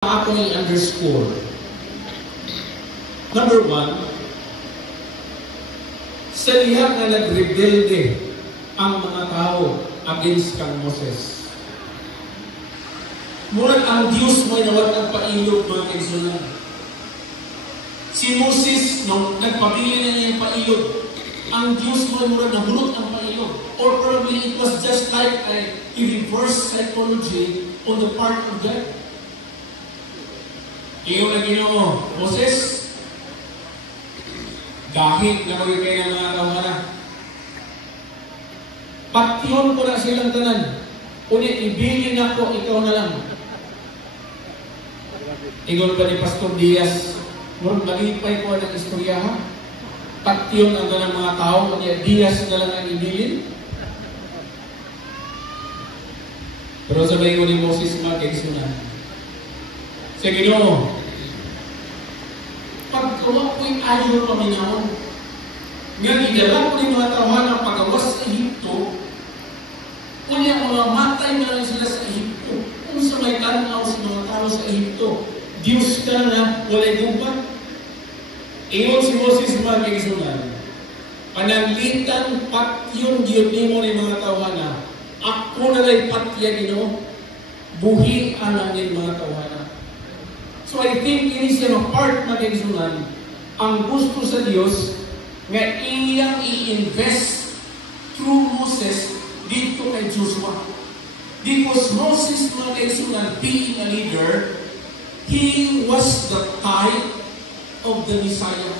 ako ni underscore. Number one, sa liha nga nagrebelde ang mga tao against kang Moses. Murag ang Diyos mo'y nawag ang pailog, mga kaibigan. Si Moses, nung nagpabili na niya yung pailog, ang Diyos mo'y murag nahulot ang pailog. Or probably it was just like a reverse psychology on the part of God. Iyo na Ginoo, Moses, dahil na kayo kayo ng mga tao na. Patyon ko na silang tanan. Ulit, ibilin ako, ikaw na lang. Ingon pa ni Pastor Diaz, murag malipay ko ang istorya ha. Patyon ang ganang mga tao, kanya Diaz na lang ang ibilin. Pero sabihin ko ni Moses, magkaisunan. Sa Ginoo, pagkawa ko'y ayaw paminawan. Nga gidala ko ni mga tawahan pagawas sa Ehipto, kunya mga matay na lang sila sa Ehipto. Kung sa may tanaw sa mga tao sa Ehipto, Diyos ka na walay gubat. Ingon si Moses magkaisunan, pananglitan patyon giyod mo ni mga tawahan, ako na lang patya Ginoo, buhi ang langit mga tawahan. So I think it is a part mga kaibigan, ang gusto sa Diyos nga iyang i-invest through Moses dito kay Joshua. Because Moses mga kaibigan, being a leader, he was the type of the Messiah.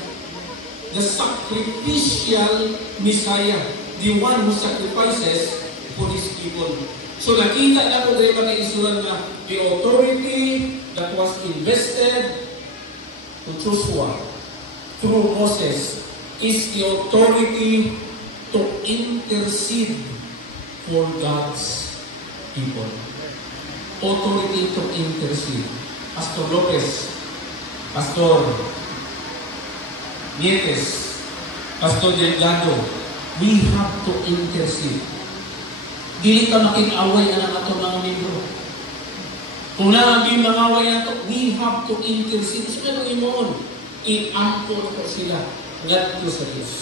The sacrificial Messiah. The one who sacrifices for his people. So nakita na ko rin mga kaibigan na the authority that was invested to Joshua through Moses is the authority to intercede for God's people. Authority to intercede. Pastor Lopez, Pastor Nietes, Pastor Delgado, we have to intercede. Dili ka making-away ang ato mga membro. Kung naabing mga away na ito, we have to intercede. So, ano imoon? I-ampon ko sila. Ngat ko sa Diyos.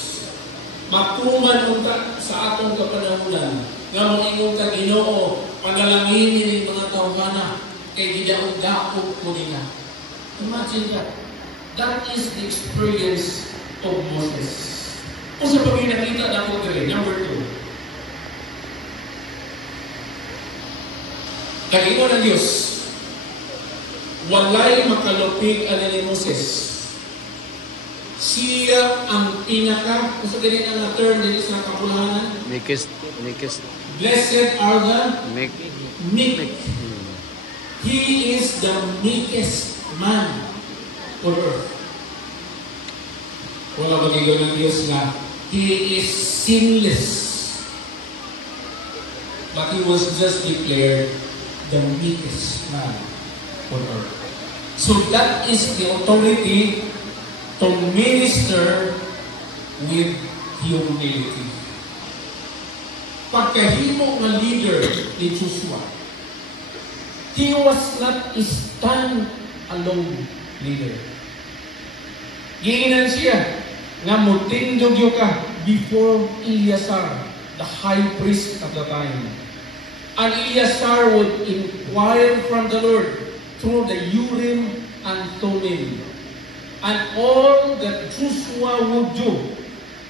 Matuman unta sa atong kapanahunan. Nga mong ingon ka, Ginoo, panalangin ng mga tawhana kay gidaong dakog ko nila. Imagine that. That is the experience of Moses. Kung sa pag-inakita dakog rin, number 2. Kagingon ng Diyos, walay makalupig ala ni Moses. Siya ang pinaka, kung sa ganyan ang term din sa kapulanan, Meekest. blessed are the meek. He is the meekest man on earth. Wala magigaw ng Diyos na he is sinless. But he was just declared the meekest man on earth. So that is the authority to minister with humility. Pagkahimo ng leader ni Joshua, he was not a stand-alone leader. Giinan siya nga mutindog ka before Eleazar, the high priest at the time. And Eleazar would inquire from the Lord through the Urim and Thummim. And all that Joshua would do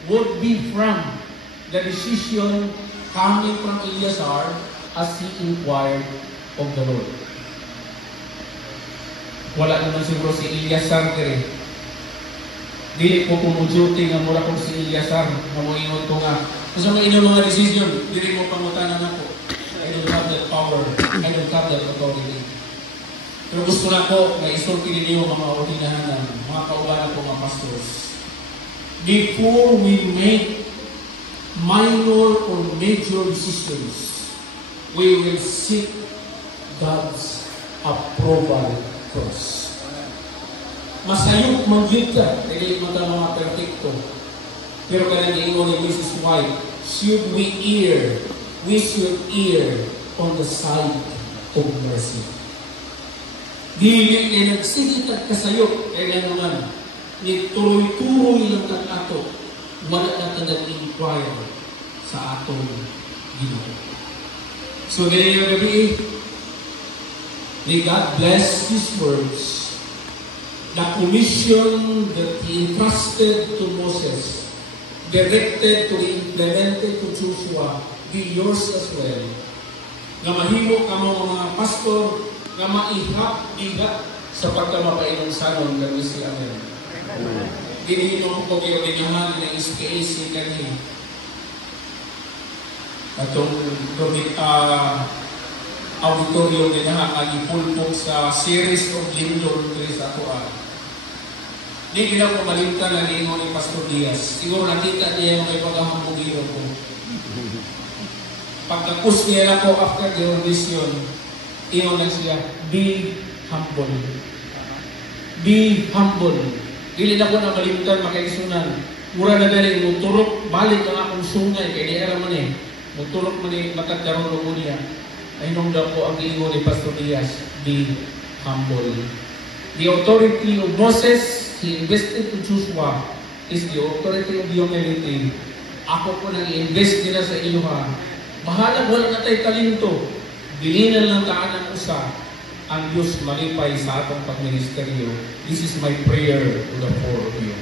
would be from the decision coming from Eleazar as he inquired of the Lord. Wala naman siguro si Eleazar kere. Dili ko kumuduty nga mura kong si Eleazar na mo ingon ko nga. Kung mga inyong mga decision, dili mo pangutanan ako. I don't have that power. I don't have that authority. Pero gusto na ko na isulti ninyo mga ordinahan, mga kaubanan ko, mga pastors. Before we make minor or major decisions, we will seek God's approval first. Masayok magyud ka, dili mo ta mga perfecto. Pero kanang ingon ni Mrs. White, should we err on the side of mercy. Dili kay nagsigit at kasayo, kaya naman, ni tuloy-tuloy lang ng ato, wala na ka nag-inquire sa atong Ginoo. So, ngayong gabi, may God bless His words. The commission that He entrusted to Moses, directed to be implemented to Joshua, be yours as well. Nga mahimo ka mga pastor, nga maihap-ihap sa pagkamapailang sanon ng Israel. Dinihinom ko kayo ginahan ng SPAC kanina. Atong auditorium ginahan ang ipulpong sa series of Lindor sa Atoa. Di ginaw ko malimtan na niingon ni Pastor Diaz. Siguro nakita niya yung may paghambugiran ko. Pagkapos niya lang ko after the audition, ingon lang siya, be humble. Be humble. Dili na ko na malimtan makaisunan. Mura na dali, muturok, balik ang akong sungay, kaya di alam man eh. Muturok man eh, makagkaroon ko niya. Ay nung daw ko ang ingon ni Pastor Diaz, be humble. The authority of Moses, He invested to Joshua, is the authority of humility. Ako po nang i-invest nila sa iyo ha. Bahala, wala na tayo talento. Bilinan lang taan ang usa. Ang Diyos malipay sa atong pagministeryo. This is my prayer to the four of you.